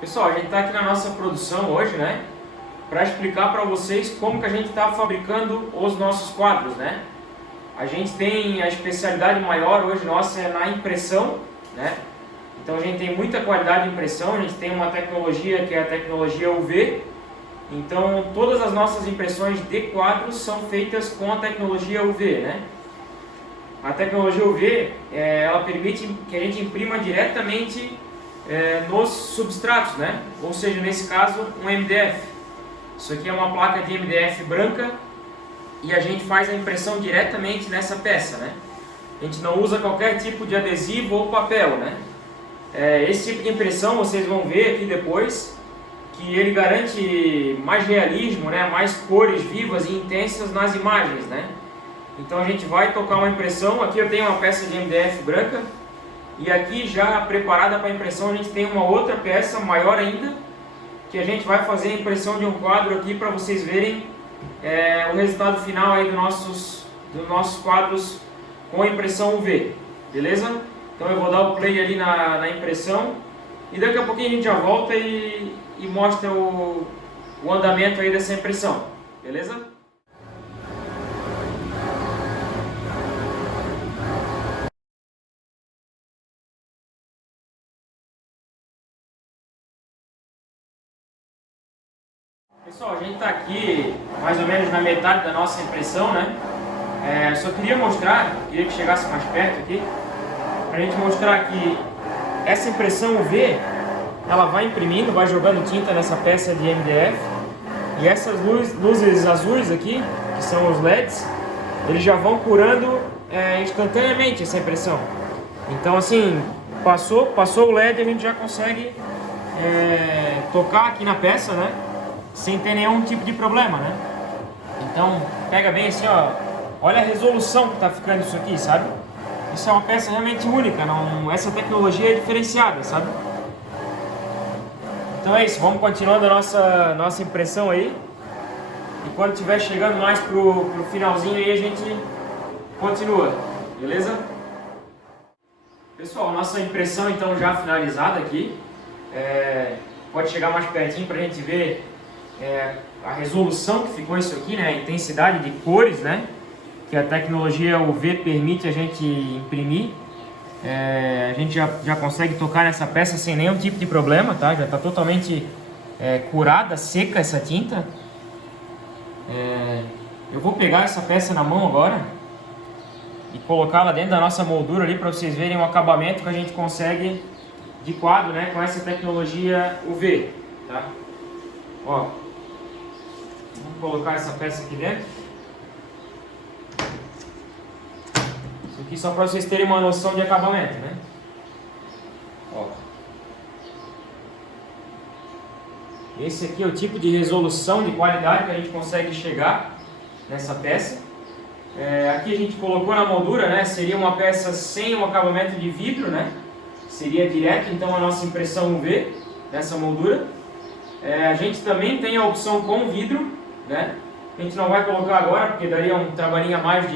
Pessoal, a gente está aqui na nossa produção hoje, né, para explicar para vocês como que a gente está fabricando os nossos quadros, né. A gente tem a especialidade maior hoje nossa é na impressão, né. Então a gente tem muita qualidade de impressão, a gente tem uma tecnologia que é a tecnologia UV. Então todas as nossas impressões de quadros são feitas com a tecnologia UV, né. A tecnologia UV, ela permite que a gente imprima diretamente nos substratos, né? Ou seja, nesse caso, um MDF. Isso aqui é uma placa de MDF branca e a gente faz a impressão diretamente nessa peça, né? A gente não usa qualquer tipo de adesivo ou papel, né? Esse tipo de impressão vocês vão ver aqui depois, que ele garante mais realismo, né? Mais cores vivas e intensas nas imagens, né? Então a gente vai tocar uma impressão. Aqui eu tenho uma peça de MDF branca e aqui já preparada para impressão a gente tem uma outra peça maior ainda, que a gente vai fazer a impressão de um quadro aqui para vocês verem o resultado final aí dos nossos quadros com impressão UV, beleza? Então eu vou dar o play ali na impressão e daqui a pouquinho a gente já volta e mostra o andamento aí dessa impressão, beleza? Pessoal, a gente está aqui mais ou menos na metade da nossa impressão, né? Só queria mostrar, queria que chegasse mais perto aqui, para a gente mostrar que essa impressão UV, ela vai imprimindo, vai jogando tinta nessa peça de MDF e essas luzes azuis aqui, que são os LEDs, eles já vão curando instantaneamente essa impressão. Então assim, passou o LED, a gente já consegue tocar aqui na peça, né? Sem ter nenhum tipo de problema, né? Então, pega bem assim, ó, olha a resolução que está ficando isso aqui, sabe? Isso é uma peça realmente única, essa tecnologia é diferenciada, sabe? Então é isso, vamos continuando a nossa impressão aí. E quando estiver chegando mais pro finalzinho aí, a gente continua, beleza? Pessoal, nossa impressão então já finalizada aqui. Pode chegar mais pertinho para a gente ver a resolução que ficou isso aqui, né? A intensidade de cores, né? Que a tecnologia UV permite a gente imprimir. A gente já consegue tocar nessa peça sem nenhum tipo de problema, tá? Já está totalmente curada, seca essa tinta. Eu vou pegar essa peça na mão agora e colocá-la dentro da nossa moldura ali para vocês verem o acabamento que a gente consegue de quadro, né? Com essa tecnologia UV, tá? Ó, vamos colocar essa peça aqui dentro. Isso aqui só para vocês terem uma noção de acabamento, né? Ó. Esse aqui é o tipo de resolução de qualidade que a gente consegue chegar nessa peça. Aqui a gente colocou na moldura, né? Seria uma peça sem o acabamento de vidro, né? Seria direto então a nossa impressão UV nessa moldura. A gente também tem a opção com vidro, né? A gente não vai colocar agora porque daria um trabalhinho a mais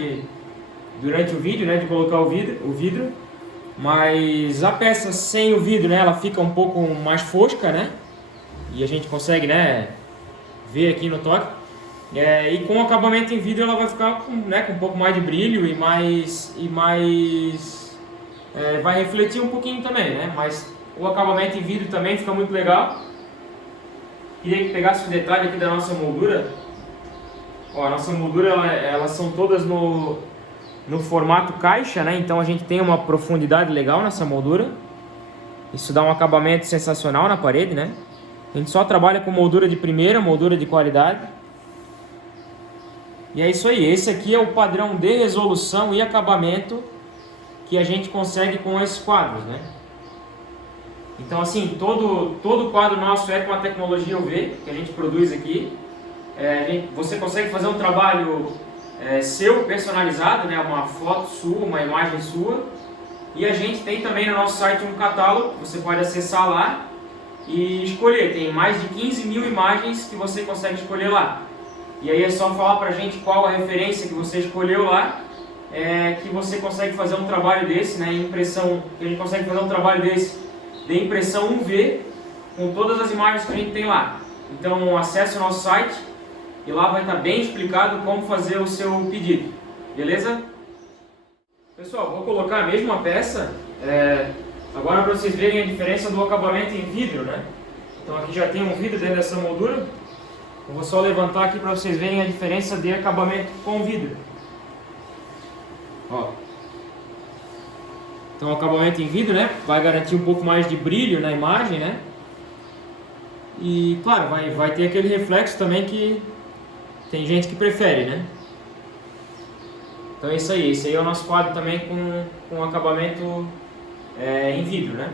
durante o vídeo, né? De colocar o vidro. Mas a peça sem o vidro, né? Ela fica um pouco mais fosca, né? E a gente consegue, né? Ver aqui no toque. E com o acabamento em vidro ela vai ficar com um pouco mais de brilho e vai refletir um pouquinho também, né? Mas o acabamento em vidro também fica muito legal. Queria que pegasse o detalhe aqui da nossa moldura. Ó, a nossa moldura, elas são todas no formato caixa, né? Então a gente tem uma profundidade legal nessa moldura. Isso dá um acabamento sensacional na parede, né? A gente só trabalha com moldura de primeira, moldura de qualidade. E é isso aí, esse aqui é o padrão de resolução e acabamento que a gente consegue com esses quadros, né? Então assim, todo quadro nosso é com a tecnologia UV que a gente produz aqui. Você consegue fazer um trabalho seu, personalizado, né? Uma foto sua, uma imagem sua. E a gente tem também no nosso site um catálogo, você pode acessar lá e escolher. Tem mais de 15 mil imagens que você consegue escolher lá. E aí é só falar pra gente qual a referência que você escolheu lá, que você consegue fazer um trabalho desse, né? Que a gente consegue fazer um trabalho desse de impressão UV com todas as imagens que a gente tem lá. Então acesse o nosso site e lá vai estar bem explicado como fazer o seu pedido, beleza? Pessoal, vou colocar a mesma peça agora para vocês verem a diferença do acabamento em vidro, né? Então aqui já tem um vidro dentro dessa moldura. Eu vou só levantar aqui para vocês verem a diferença de acabamento com vidro. Ó. Então o acabamento em vidro, né, vai garantir um pouco mais de brilho na imagem, né? E claro, vai ter aquele reflexo também que tem gente que prefere, né? Então é isso aí, esse aí é o nosso quadro também com acabamento em vidro, né?